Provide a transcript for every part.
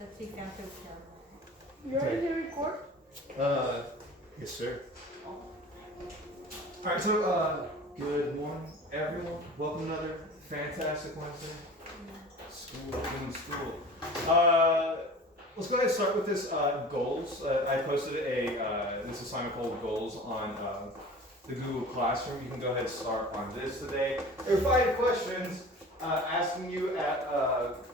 Let's see if that's okay. You ready to record? Yes, sir. Alright, so, good morning, everyone. Welcome to another fantastic Wednesday. School in school. Let's go ahead and start with this, goals. I posted this assignment called Goals on, the Google Classroom. You can go ahead and start on this today. There are 5 questions, asking you at,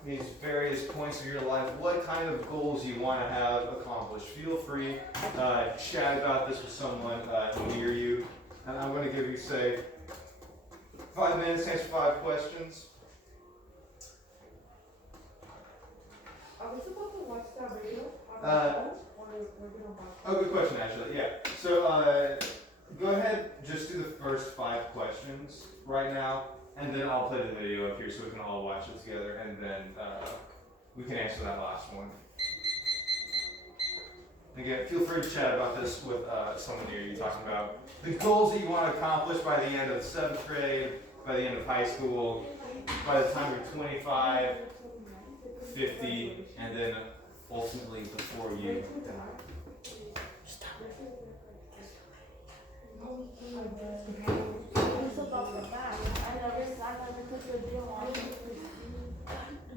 these various points of your life what kind of goals you want to have accomplished. Feel free to chat about this with someone near you. And I'm going to give you, say, 5 minutes to answer 5 questions. Are we supposed to watch that video? Oh, good question, actually. Yeah. So go ahead, just do the first 5 questions right now, and then I'll play the video up here so we can all watch it together, and then we can answer that last one. Again, feel free to chat about this with someone near you, talking about the goals that you want to accomplish by the end of the 7th grade, by the end of high school, by the time you're 25, 50, and then ultimately before you die. It's about the back. I never took the video on it.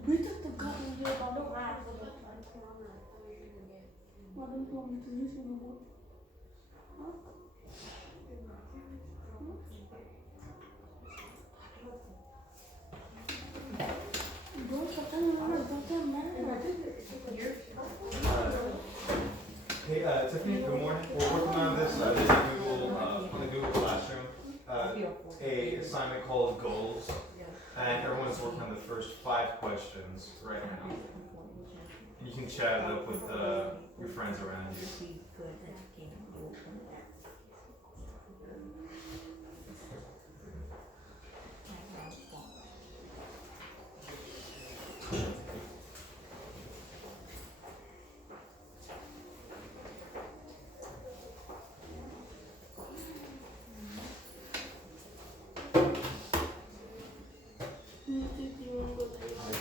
We took the cut and did on the back. Why don't you want me to use it anymore? Huh? Hey, Tiffany, good morning. We're working on this, on the Google Classroom, a assignment called Goals, and everyone's working on the first 5 questions right now. You can chat it up with your friends around you.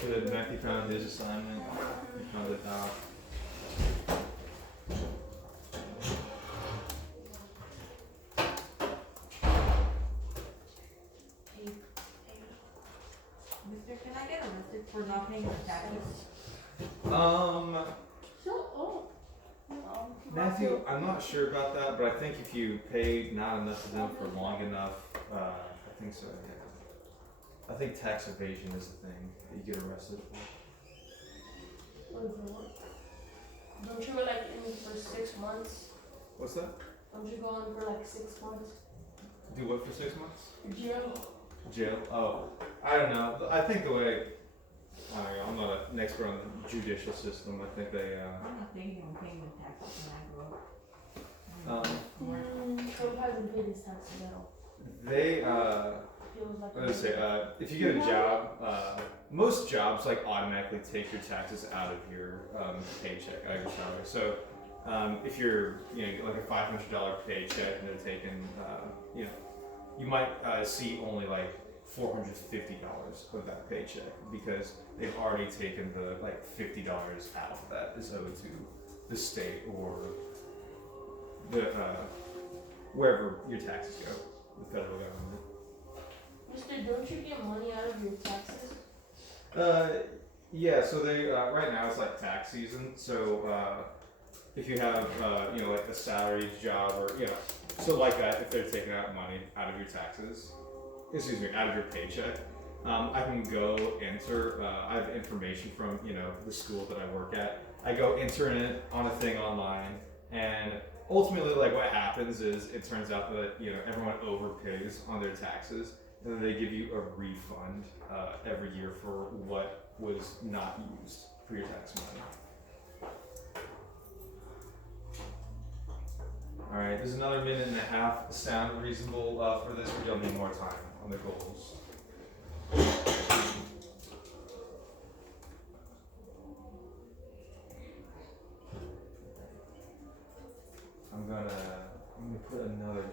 Good. Matthew found his assignment. He found it out. Mister, can I get arrested for not paying the taxes? Matthew, I'm not sure about that, but I think if you pay not enough to them for long enough, I think so, yeah. I think tax evasion is the thing that you get arrested for. Don't you go like in for 6 months? What's that? Don't you go in for like 6 months? Do what for 6 months? Jail. Jail? Oh, I don't know. I think the way, I don't know, I'm not an expert on the judicial system. I think they, I'm not thinking of paying the taxes when I grow up. So he hasn't paid his taxes at all. They, He was like, I was gonna say, if you get a job, most jobs like automatically take your taxes out of your paycheck, out of your salary. So if you're, like a $500 paycheck and they're taking, you might see only like $450 of that paycheck because they've already taken the like $50 out of that is owed to the state or the wherever your taxes go, the federal government. Mister, don't you get money out of your taxes? Yeah, so they, right now it's like tax season, so, if you have, like a salaried job or, so like that, if they're taking out money out of your taxes, out of your paycheck, I can go enter, I have information from, the school that I work at. I go enter it on a thing online, and ultimately, like, what happens is, it turns out that, everyone overpays on their taxes, and then they give you a refund every year for what was not used for your tax money. All right, there's another minute and a half. Sound reasonable for this, or do you'll need more time on the goals? I'm gonna put another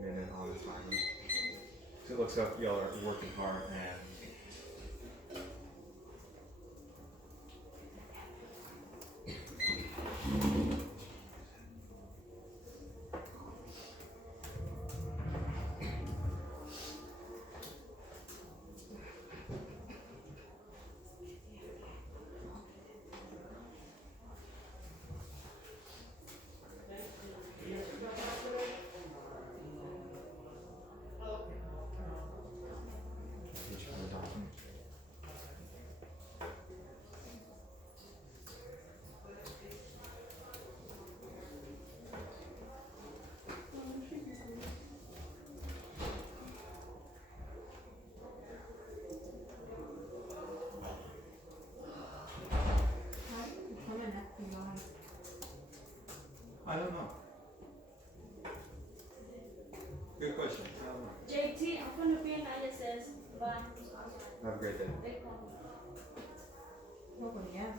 minute on the timer. So it looks like y'all are working hard and good. Nobody asked.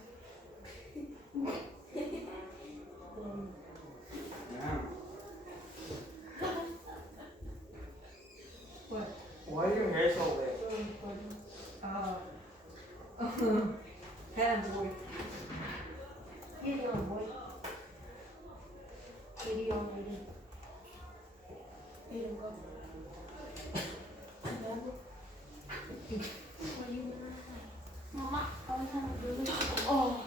Yeah. What? Why is your hair so wet? Hands boy. Get on, boy. Get on, baby. Here you go. Mama, I was trying to do this. Oh.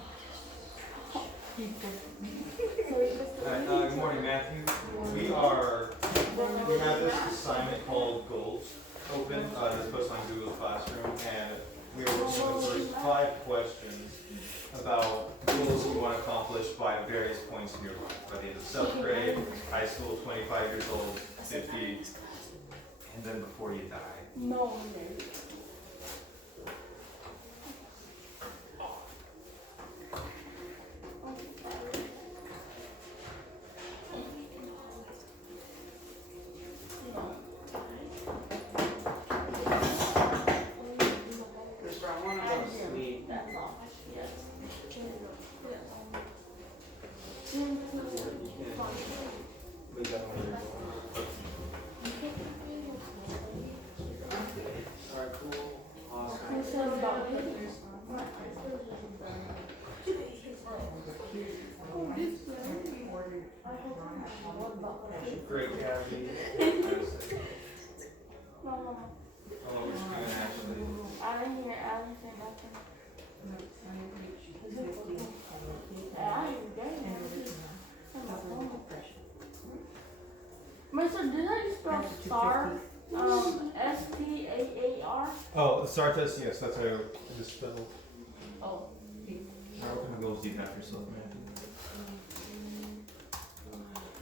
Alright, good morning, Matthew. We have this assignment called Goals open. This post on Google Classroom, and we are working on the first 5 questions about goals that you want to accomplish by various points in your life, by the end of 7th grade, high school, 25 years old, 50, and then before you die. No, Sister, I want to go to sleep. that's all. Yes. We got one here. Alright, cool. Awesome. Who said about it? Great, Gabby. No, no, Oh, we're just doing actually. I didn't hear Adam say nothing. I ain't getting Mister, did I spell star? STAAR? Oh, the STAR test, yes, that's how I just spelled. Oh. How many goals do you have for yourself, Matthew?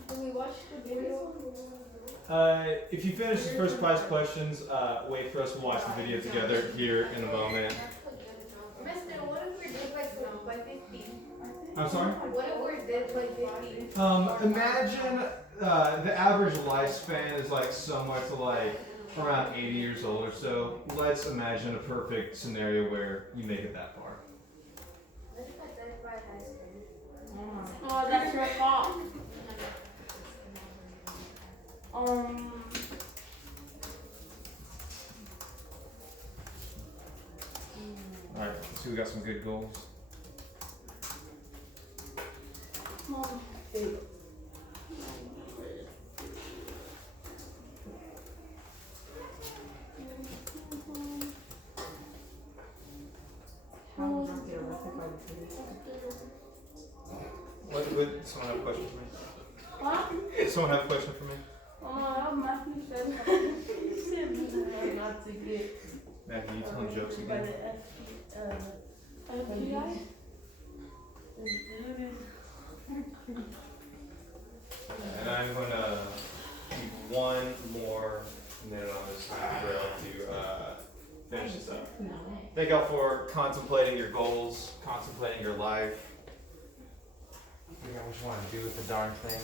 Did we watch the video? If you finish the first 5 questions, wait for us to watch the video together here in a moment. Mister, what if we're dead by 15? I'm sorry? What if we're dead by 15? Imagine the average lifespan is like somewhere to like around 80 years old or so. Let's imagine a perfect scenario where you make it that far. What if I died by high school? Oh, that's your fault. Alright, so we got some good goals. Mom. How will not get arrested by the police? Would someone have a question for me? What? Someone have a question for me? Matthew said Not to get Maggie, you telling jokes by again? the FBI? And I'm gonna keep one more minute on this trail to finish this up. Thank y'all for contemplating your goals, contemplating your life. Figure out what you want to do with the darn thing.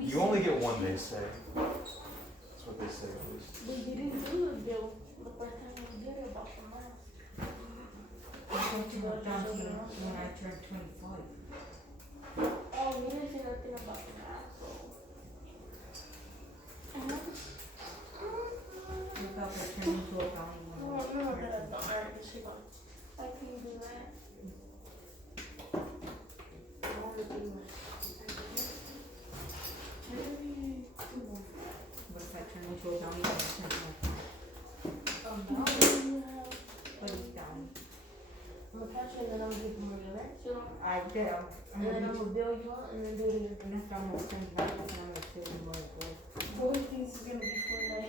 You only get one, they say. That's what they say at least. We didn't do the bill the first time we did it about the mask. I'm going to go down to when I turn 25. Oh, we didn't say nothing about the mask, so. Look up at turning to a county No, one. no, that alright, she gone. I can do that. I wanna do it. What if I turn into a county one? Oh, no. But it's down. I'm gonna catch you and then I'm gonna give you more direction. I did. And then I'm gonna build you up and then do it again. And after I'm gonna send back and I'm gonna fill you more gold. What do you think is gonna be for that?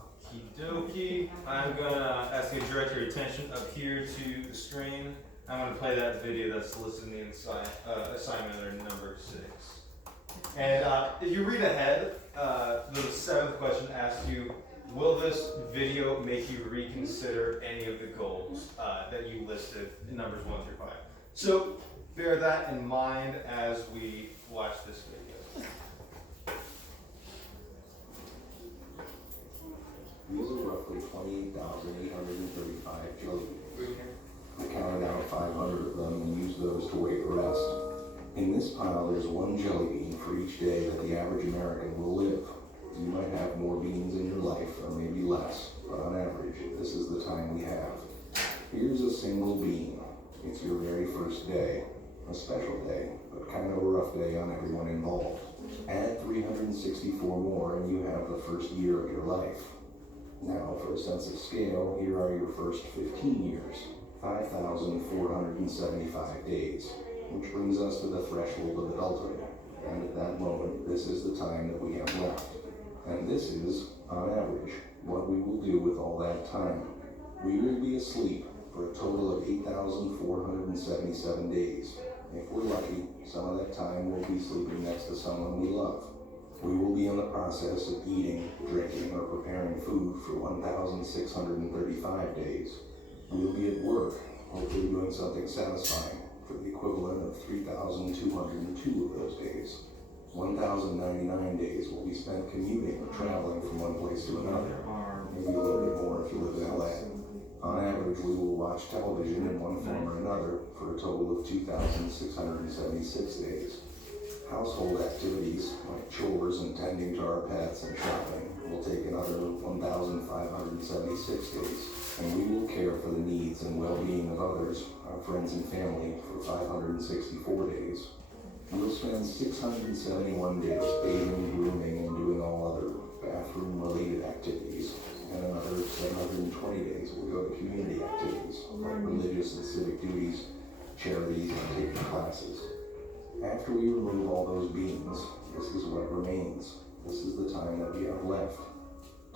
Okie dokie. I'm gonna ask you to direct your attention up here to the screen. I'm gonna play that video that's listed in the assignment under number 6. And if you read ahead, the 7th question asks you, will this video make you reconsider any of the goals that you listed in numbers 1 through 5? So bear that in mind as we watch this video. These are roughly 28,835 jelly beans. I counted out 500 of them and used those to weigh the rest. In this pile, there's one jelly bean for each day that the average American will live. You might have more beans in your life, or maybe less, but on average, this is the time we have. Here's a single bean. It's your very first day. A special day, but kind of a rough day on everyone involved. Add 364 more and you have the first year of your life. Now, for a sense of scale, here are your first 15 years, 5,475 days, which brings us to the threshold of adulthood. And at that moment, this is the time that we have left. And this is, on average, what we will do with all that time. We will be asleep for a total of 8,477 days. If we're lucky, some of that time we'll be sleeping next to someone we love. We will be in the process of eating, drinking, or preparing food for 1,635 days. We will be at work, hopefully doing something satisfying, for the equivalent of 3,202 of those days. 1,099 days will be spent commuting or traveling from one place to another. Maybe a little bit more if you live in LA. On average, we will watch television in one form or another for a total of 2,676 days. Household activities, like chores and tending to our pets and shopping, will take another 1,576 days. And we will care for the needs and well-being of others, our friends and family, for 564 days. We'll spend 671 days bathing, grooming, and doing all other bathroom-related activities. And another 720 days will go to community activities, like religious and civic duties, charities, and taking classes. After we remove all those beans, this is what remains. This is the time that we have left.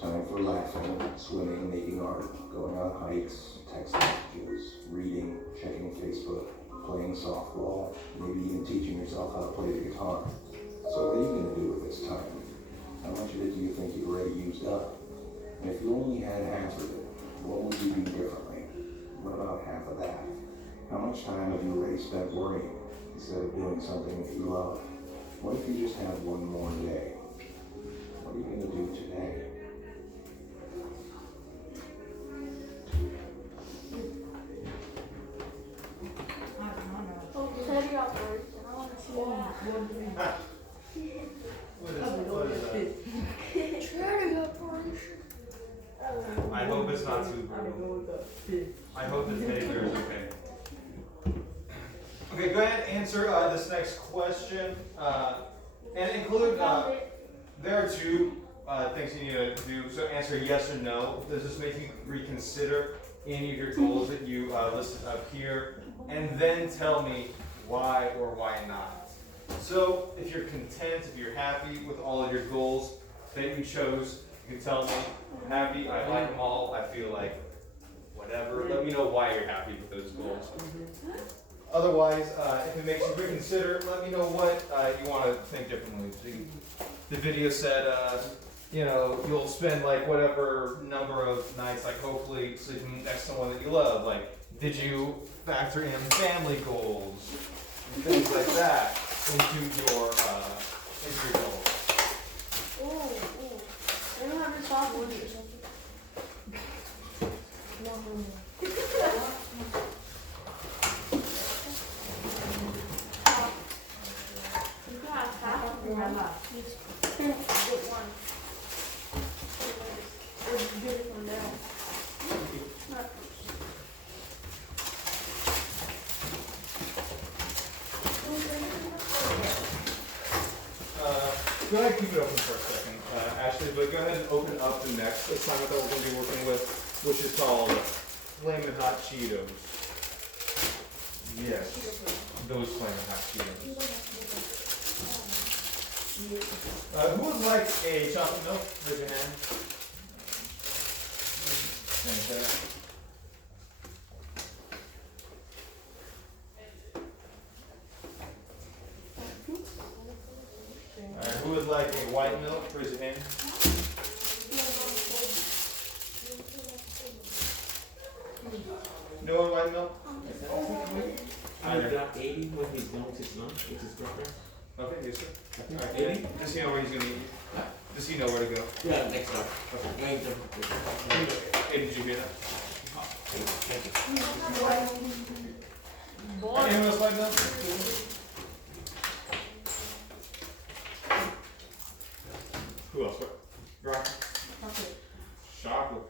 Time for laughing, swimming, making art, going on hikes, text messages, reading, checking Facebook, playing softball, maybe even teaching yourself how to play the guitar. So what are you going to do with this time? How much of it do you think you've already used up? And if you only had half of it, what would you do differently? What about half of that? How much time have you already spent worrying instead of doing something that you love? What if you just had one more day? What are you going to do today? I don't know. Oh, set it up first, and I want to see that. What is that? Cherry operation. I hope it's not too brutal. I hope the teddy bear is okay. Okay, go ahead and answer this next question. And include, there are two things you need to do. So answer yes or no. Does this make you reconsider any of your goals that you listed up here? And then tell me why or why not. So if you're content, if you're happy with all of your goals that you chose, you can tell me, I'm happy, I like them all, I feel like whatever. Let me know why you're happy with those goals. Otherwise, if it makes you reconsider, let me know what you want to think differently. The video said, you know, you'll spend like whatever number of nights, like hopefully sleeping next to someone that you love. Like, did you factor in family goals and things like that into your goals? Ooh. I don't have a softball or something. You can have half of one. Get one. Or just get it from there. Not- Go ahead and keep it open for a second, Ashley, but go ahead and open up the next assignment that we're going to be working with, which is called Flamin' Hot Cheetos. Yes, those Flamin' Hot Cheetos. Who would like a chocolate milk? Raise your hand. Okay. Alright, who would like a white milk? Raise your hand. No one white milk? Either got 80 when he's going to his lunch with his girlfriend. Okay, yes, sir. I think Alright, 80. yeah. Does he know where he's gonna eat? Does he know where to go? Yeah, next door. Okay. Going to. Hey, did you hear that? Thank you. Anyone else like that? Who else? What? Rock? Chocolate.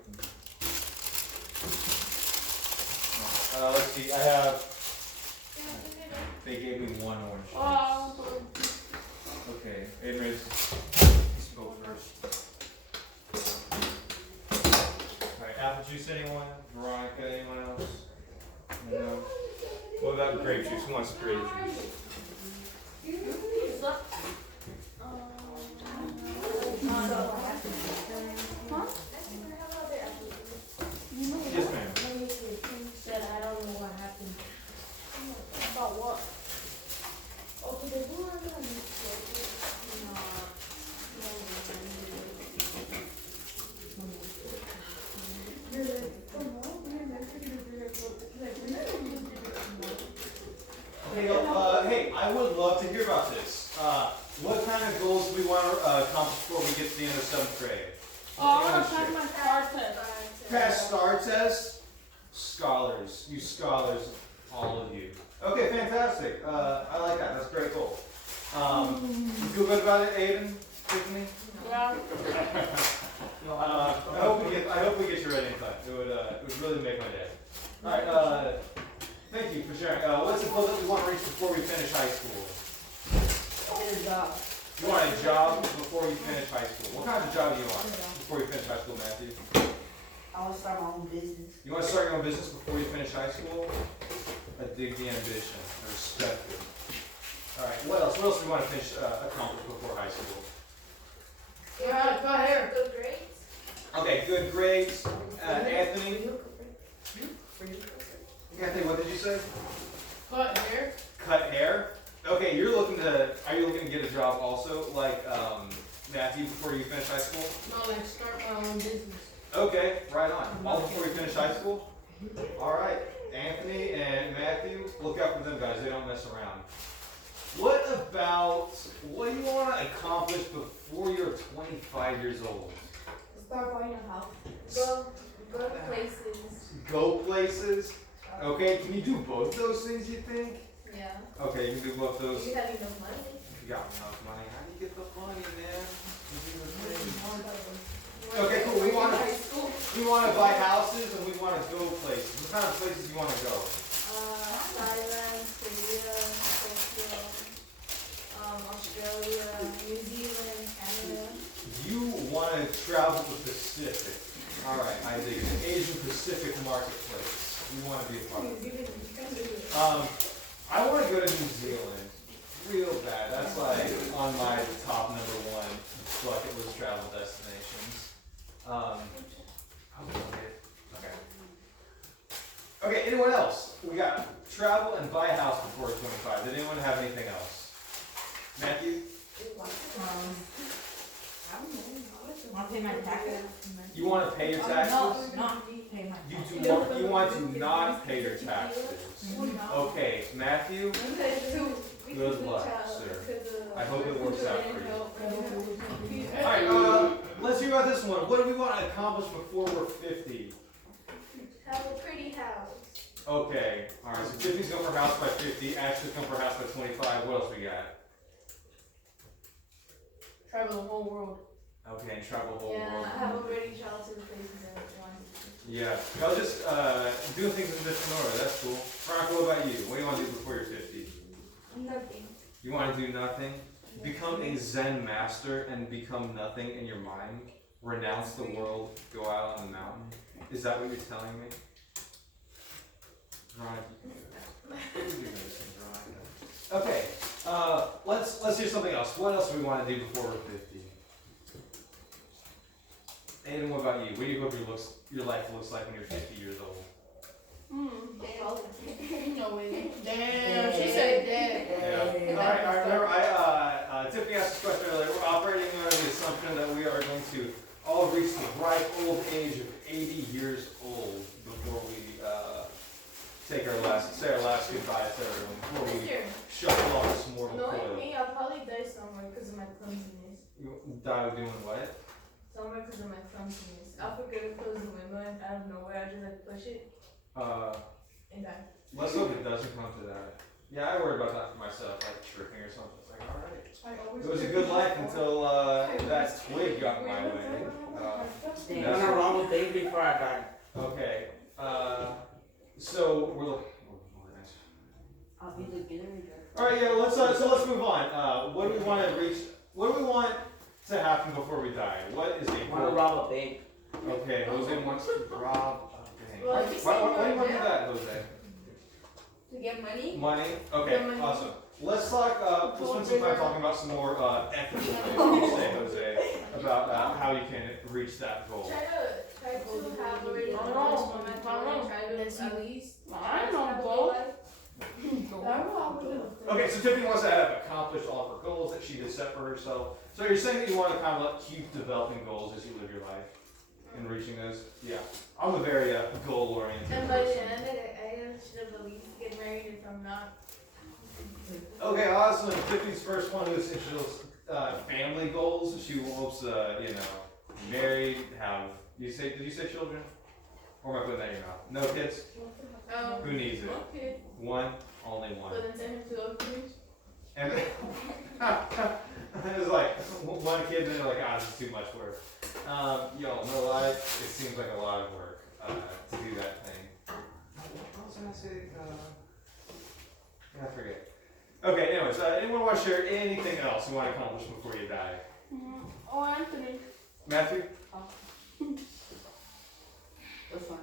Let's see. I have. They gave me one orange. Okay, Adrian, let's go first. Alright, apple juice, anyone? Veronica, anyone else? No. What about grape juice? Who wants grape juice? Yes, ma'am. Said I don't know what happened. About what? Okay, they do have Hey, I would love to hear about this. What kind of goals do we want to accomplish before we get to the end of 7th grade? I want to pass my STAR test. Pass STAR test? Scholars. You scholars, all of you. Okay, fantastic. I like that. That's a great goal. You feel good about it, Aiden? Tiffany? Yeah. I hope we get you ready in time. It would really make my day. All right. Thank you for sharing. What's the goal that we want to reach before we finish high school? Get a job. You want a job before you finish high school. What kind of job do you want before you finish high school, Matthew? I want to start my own business. You want to start your own business before you finish high school? I dig the ambition. I respect it. All right. What else? What else do we want to finish accomplish before high school? Yeah, go ahead. Good grades. Okay. Good grades. Anthony. Anthony, what did you say? Cut hair. Cut hair. Okay. Are you looking to get a job also, like Matthew, before you finish high school? No, like start my own business. Okay. Right on. All before you finish high school. All right. Anthony and Matthew, look out for them guys. They don't mess around. What do you want to accomplish before you're 25 years old? Start buying a house. Go places. Go places? Okay, can you do both those things, you think? Yeah. Okay, you can do both those. You have enough money. You got enough money. How do you get the money, man? Okay, cool. We want to buy houses and we want to go places. What kind of places do you want to go? Thailand, Korea, Tokyo, Australia, New Zealand, Canada. You want to travel the Pacific. All right, I dig it. Asian Pacific marketplace. We want to be a part of it. I want to go to New Zealand real bad. That's like on my top #1 bucket list travel destinations. Okay. Okay, anyone else? We got travel and buy a house before 25. Did anyone have anything else? Matthew? Want to pay my taxes? You want to pay your taxes? No, not pay my taxes. You want to not pay your taxes. Okay, Matthew, good luck, sir. I hope it works out for you. Alright, let's hear about this one. What do we want to accomplish before we're 50? Have a pretty house. Okay, alright, so Tiffany's going for a house by 50, Ashley's going for a house by 25. What else we got? Travel the whole world. Okay, and travel the whole Yeah, world. I have already traveled to the places I wanted to. Yeah, I was just doing things in a different order. That's cool. Frank, what about you? What do you want to do before you're 50? Nothing. You want to do nothing? Become a Zen master and become nothing in your mind? Renounce the world, go out on the mountain? Is that what you're telling me? Veronica, you can do that. You can do this thing, Veronica. Okay, let's hear something else. What else do we want to do before we're 50? Aiden, what about you? What do you hope your life looks like when you're 50 years old? No way. Damn, she said that. Yeah. Alright, remember, Tiffany asked this question earlier. We're operating under the assumption that we are going to all reach the ripe old age of 80 years old before we say our last goodbye to everyone before we Mister, shuffle off this mortal knowing coil. me, I'll probably die somewhere because of my clumsiness. You die doing what? Somewhere because of my clumsiness. I'll forget to close the window and out of nowhere I just like push it and die. Let's hope it doesn't come to that. Yeah, I worry about that for myself, like tripping or something. It's like, alright. It was a good life until that twig got in my way. I'm gonna run with Dave before I die. Okay. So we're looking. I'll be the generator. All right, yeah. Let's move on. What do we want to reach? What do we want to happen before we die? What is I the wanna rob a bank. Okay, Jose wants to rob a bank. Well, Why if you do say you want to do no, that, Jose? to get money. Money. Okay, The money. awesome. Let's talk. Let's spend some time talking about some more ethical things. What do you say, Jose, about how you can reach that goal? Try to have already the No, knowledge from my phone and try to at least I have don't a go. life. Okay, so Tiffany wants to have accomplished all of her goals that she has set for herself. So you're saying that you want to kind of like keep developing goals as you live your life and reaching those? Yeah. I'm a very goal-oriented And by the person. end, I should have at least get married if I'm not. Okay, awesome. Tiffany's first one is family goals. She hopes, married, have. Did you say children? Or am I putting that in your mouth? No kids? Who needs it? Okay. One, only one. So then send him to the orphanage. And it was like one kid, and they're like, this is too much work. No lie, it seems like a lot of work to do that thing. What was I gonna say? I forget. Okay, anyways, anyone want to share anything else you want to accomplish before you die? Oh, Anthony. Matthew? That's fine.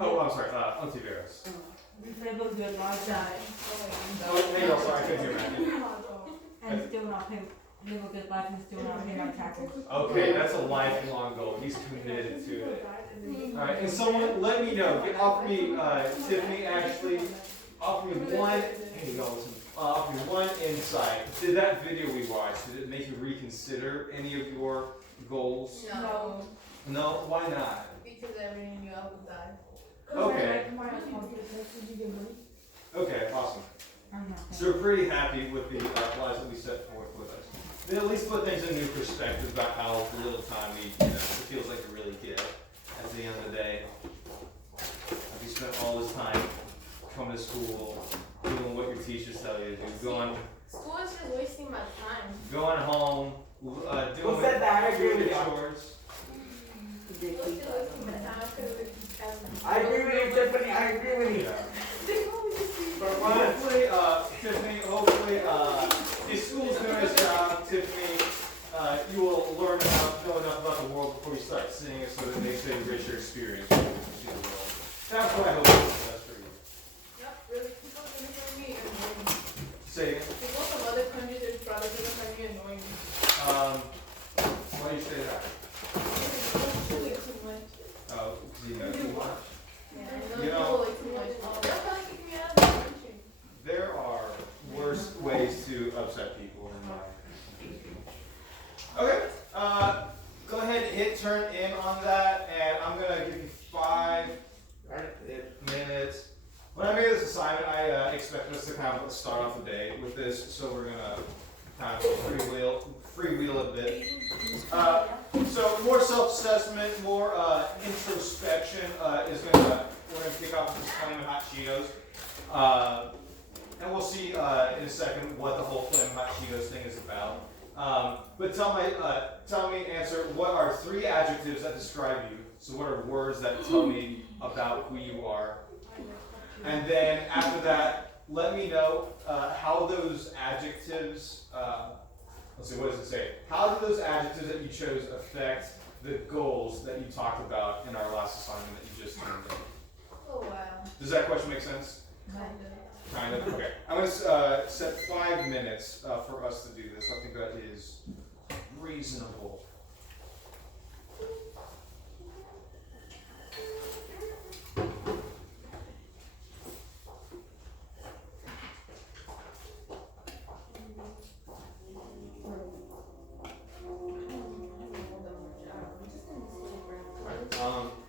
Oh, I'm sorry, Ontiveros. Live a good life, die. Oh, hey, sorry, I couldn't hear Matthew. And still not pay, live a good life and still not pay my taxes. Okay, that's a lifelong goal. He's committed to it. Alright, and someone let me know. Offer me, Tiffany, Ashley, offer me one, hey, y'all listen, offer me one insight. Did that video we watched, did it make you reconsider any of your goals? No. No? Why not? Because I already knew I would die. Okay. Okay, awesome. I'm not So we're pretty happy with the lives that we set forth with us. They at least put things in new perspective about how little time it feels like we really get at the end of the day. We spent all this time coming to school, doing what your teachers tell you to do, School is just wasting my time. going home, doing Who said that? I agree with you. chores. School is just wasting my time because I agree with you, Tiffany. I agree with you. But hopefully, Tiffany, if school's doing its job, Tiffany, you will know enough about the world before you start seeing it so that it makes it a richer experience when you see the world. That's what I hope is best for you. Yep, really, people are gonna hear me annoying. Say it. People from other countries are probably gonna find me annoying. Why do you say that? Too much. Oh, because you know too much. Yeah, I You know know- people like too much. They'll probably kick me out of the country. There are worse ways to upset people than mine. Okay, go ahead and hit turn in on that, and I'm gonna give you 5 minutes. When I made this assignment, I expected us to kind of start off the day with this, so we're gonna kind of freewheel a bit. So more self-assessment, more introspection we're gonna kick off with this Flamin' Hot Cheetos. And we'll see in a second what the whole Flamin' Hot Cheetos thing is about. But tell me, answer, what are 3 adjectives that describe you? So what are words that tell me about who you are? And then after that, let me know how those adjectives, let's see, what does it say? How do those adjectives that you chose affect the goals that you talked about in our last assignment that you just turned in? Oh wow. Does that question make sense? Kind of. Kind of, okay. I'm going to set 5 minutes for us to do this. I think that is reasonable.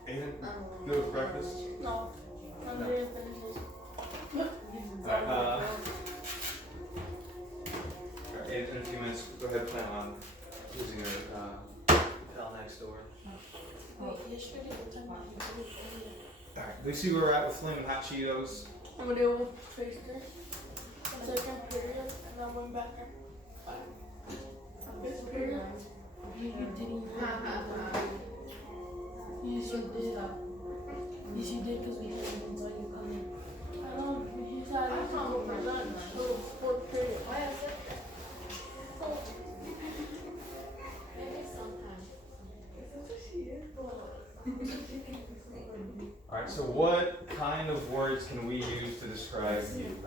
Aiden, good with breakfast? No. I'm gonna finish this. using a lapel next door. Wait, yesterday, what time did you do it? Alright, we see where we're at with Flaming Hot Cheetos. I'm gonna do Tracer. Second period, and I went back there. This period, you didn't. Yes, you did. Yes, you did, because we didn't saw you coming. I know, he said I can't go for lunch. So, fourth period. Why I said that? Maybe sometimes. Alright, so what kind of words can we use to describe you?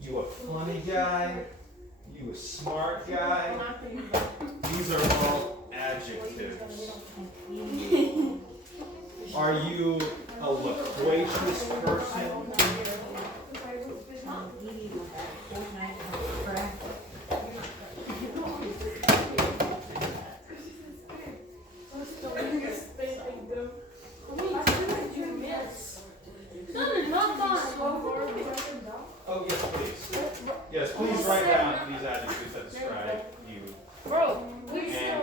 You a funny guy? You a smart guy? These are all adjectives. Are you a loquacious person? Oh, yes, please. Yes, please write down these adjectives that describe you. Bro, we And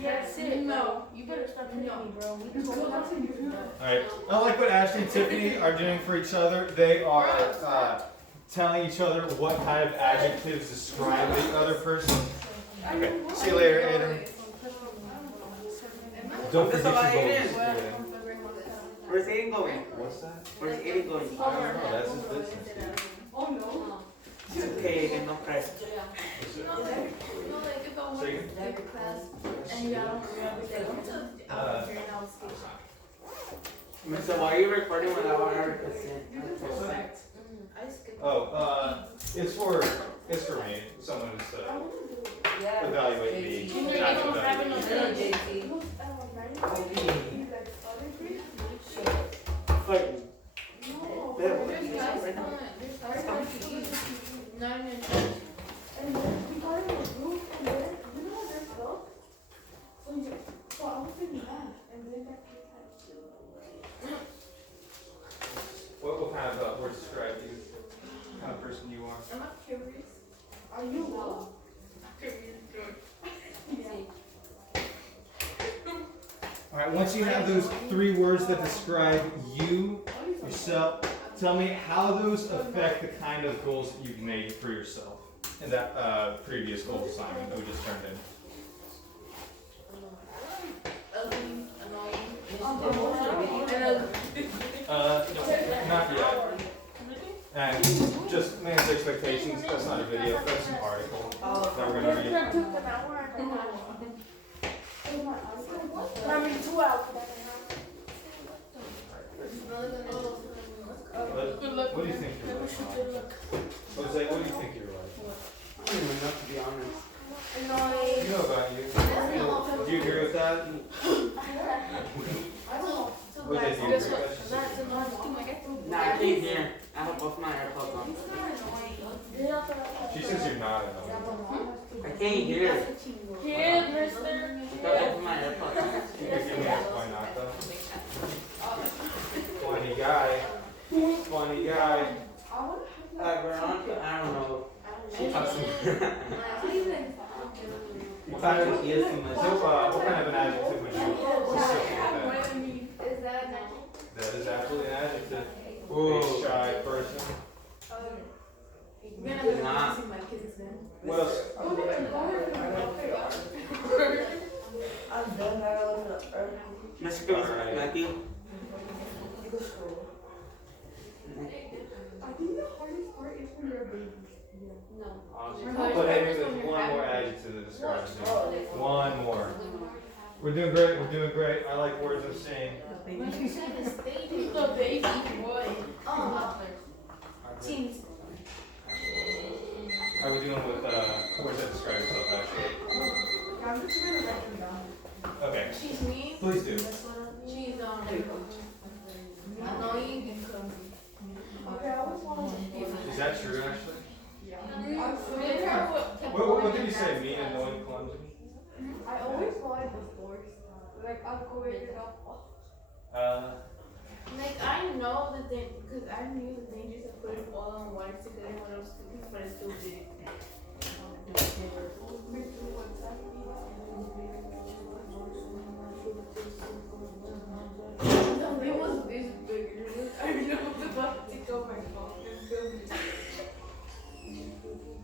Yes, it. No, you better stop hitting me, bro. Alright, I like what Ashley and Tiffany are doing for each other. They are telling each other what kind of adjectives describe the other person. Okay, see you later, Aiden. Don't forget your goals. Where's Aiden going? What's that? Where's Aiden going? I don't know, that's his business. Dude. Oh no. It's okay, Aiden, don't cry. What's it? You know, like if I went Say to every class and I don't remember that I'm to during our station. So why are you recording without 100%? I skipped. Oh, it's for me. Someone is evaluate me. Not evaluate me. Fighting. What kind of words describe you? What kind of person you are? I'm not curious. Are you low? Alright, once you have those 3 words that describe you, yourself, tell me how those affect the kind of goals that you've made for yourself in that previous goals assignment that we just turned in. No, not yet. And just manage expectations, that's not a video, that's an article that we're gonna read. I mean, 2 hours. What do you think you're like? Jose, what do you think you're like? I don't even know, to be honest. You know about you. Do you agree with that? What did you agree with that? Nah, I can't hear. I have both my AirPods on. She says you're not enough. I can't hear. Here, mister. I got both my AirPods on. You could give me a why not though? Funny guy. Funny guy. Veronica, I don't know. She talks to me. You kind of is too much. So, what kind of an adjective would you associate with that? Is that an That is absolutely an adjective. Ooh. A shy person. Nah. What else? Mr. Goes, Alright. Matthew. I think the hardest part is when you're a baby. No. But hey, there's one more adjective that describes you. One more. We're doing great. We're doing great. I like words I'm saying. When you said the stage, The baby boy. teens. How are we doing with words that describe yourself, actually? I'm just gonna write them down. Okay. She's mean. Please do. She's annoying and clumsy. Is that true, actually? Yeah. What did you say? Mean, annoying, clumsy? I always wanted the force. Like I'll go with it up. Like I know because I knew the dangers of putting all on water together when I was cooking, but I still did it.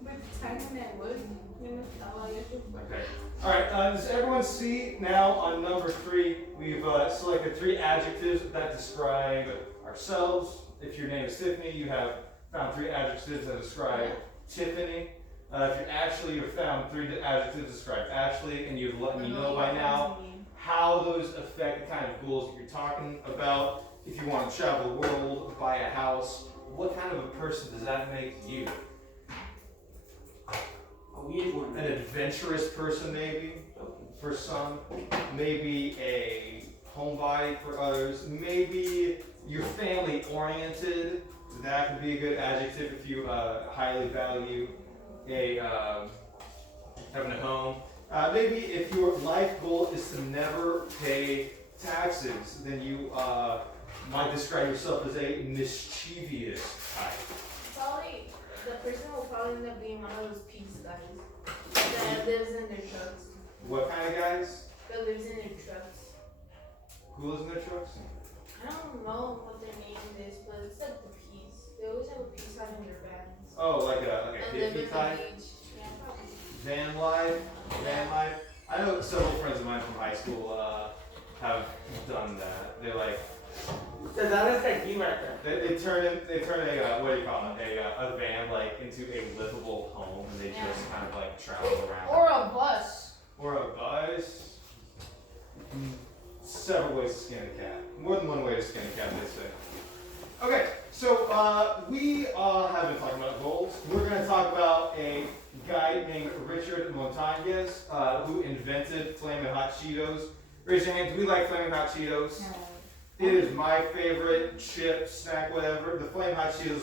With time and wood, you know, estaba hecho por. Okay. All right. Does everyone see now on number 3? We've selected 3 adjectives that describe ourselves. If your name is Tiffany, you have found 3 adjectives that describe Tiffany. If you've found 3 adjectives that describe Ashley, and you've let me know by now how those affect the kind of goals that you're talking about. If you want to travel the world, buy a house, what kind of a person does that make you? A weird one. An adventurous person, maybe, for some. Maybe a homebody for others. Maybe you're family oriented. That could be a good adjective if you highly value having a home. Maybe if your life goal is to never pay taxes, then you might describe yourself as a mischievous type. Probably, the person will probably end up being one of those peace guys that lives in their trucks. What kind of guys? That lives in their trucks. Who lives in their trucks? I don't know what their name is, but it's like the peace. They always have a peace sign in their vans. Oh, like a And live hippie at type? the beach. Yeah, probably. Van life? Van life? I know several friends of mine from high school have done that. They're like, So that is like you right there. they turn a what do you call it? A van like into a livable home, and they just kind of like travel around. Or a bus. Or a bus. Several ways to skin a cat. More than one way to skin a cat, they say. Okay, so we have been talking about goals. We're going to talk about a guy named Richard Montañez who invented Flamin' Hot Cheetos. Raise your hand. Do we like Flamin' Hot Cheetos? No. It is my favorite chip, snack, whatever. The Flamin' Hot Cheetos